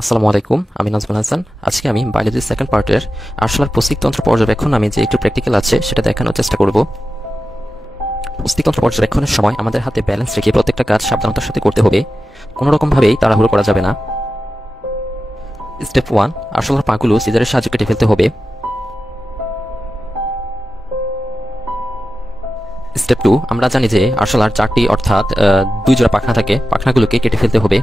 আসসালামু আলাইকুম, আমি নাজমুল হাসান। আজকে আমি বায়োলজির সেকেন্ড পার্টের আরশোলার পুস্তিকতন্ত্র পর্যবেক্ষণ আমি যে একটু প্র্যাকটিক্যাল আছে সেটা দেখানোর চেষ্টা করব। পুস্তিকতন্ত্র পর্যবেক্ষণের সময় আমাদের হাতে ব্যালেন্স রেখে প্রত্যেকটা কাজ সাবধানতার সাথে করতে হবে, কোনো রকমভাবেই তাড়াহুড়ো করা যাবে না। স্টেপ 1, আরশোলার পাগুলো সিজারের সাহায্যে কেটে ফেলতে হবে। স্টেপ 2, আমরা জানি যে আরশোলার 4টি অর্থাৎ 2 জোড়া পাখনা থাকে, পাখনাগুলোকে কেটে ফেলতে হবে।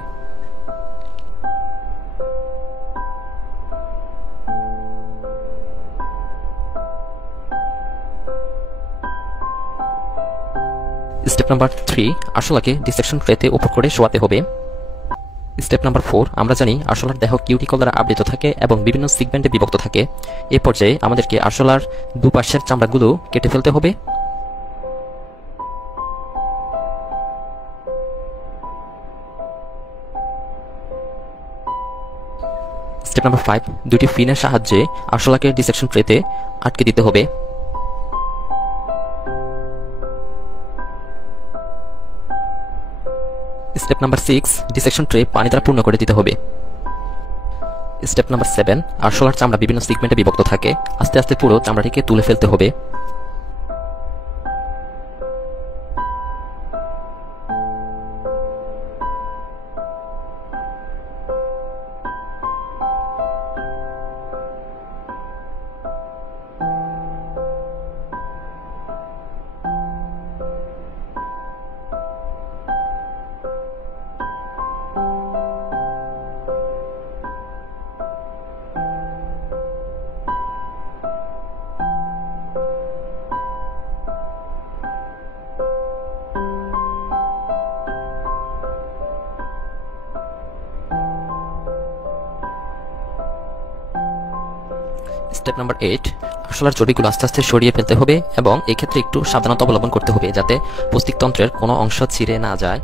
স্টেপ নাম্বার 3, আরশোলাকে ডিসেকশন ট্রেতে উপর করে শোয়াতে হবে। স্টেপ নাম্বার 4, আমরা জানি আরশোলার দেহ কিউটিকল দ্বারা আবৃত থাকে এবং বিভিন্ন সিগমেন্টে বিভক্ত থাকে। এই পর্যায়ে আমাদেরকে আরশোলার দুপাশের চামড়াগুলো কেটে ফেলতে হবে। স্টেপ নাম্বার 5, দুটি ফিনের সাহায্যে আরশোলাকে ডিসেকশন ট্রেতে আটকে দিতে হবে। স্টেপ নাম্বার 6, ডিসেকশন ট্রে পানি দ্বারা পূর্ণ করে দিতে হবে। স্টেপ নাম্বার 7, আরশোলার চামড়া বিভিন্ন সিগমেন্টে বিভক্ত থাকে, আস্তে আস্তে পুরো চামড়াটিকে তুলে ফেলতে হবে। স্টেপ নাম্বার 8, আরশোলার চর্বিগুলো আস্তে আস্তে সরিয়ে ফেলতে হবে এবং এই ক্ষেত্রে একটু সাবধানতা অবলম্বন করতে হবে যাতে পুস্তিকতন্ত্রের কোনো অংশ ছিঁড়ে না যায়।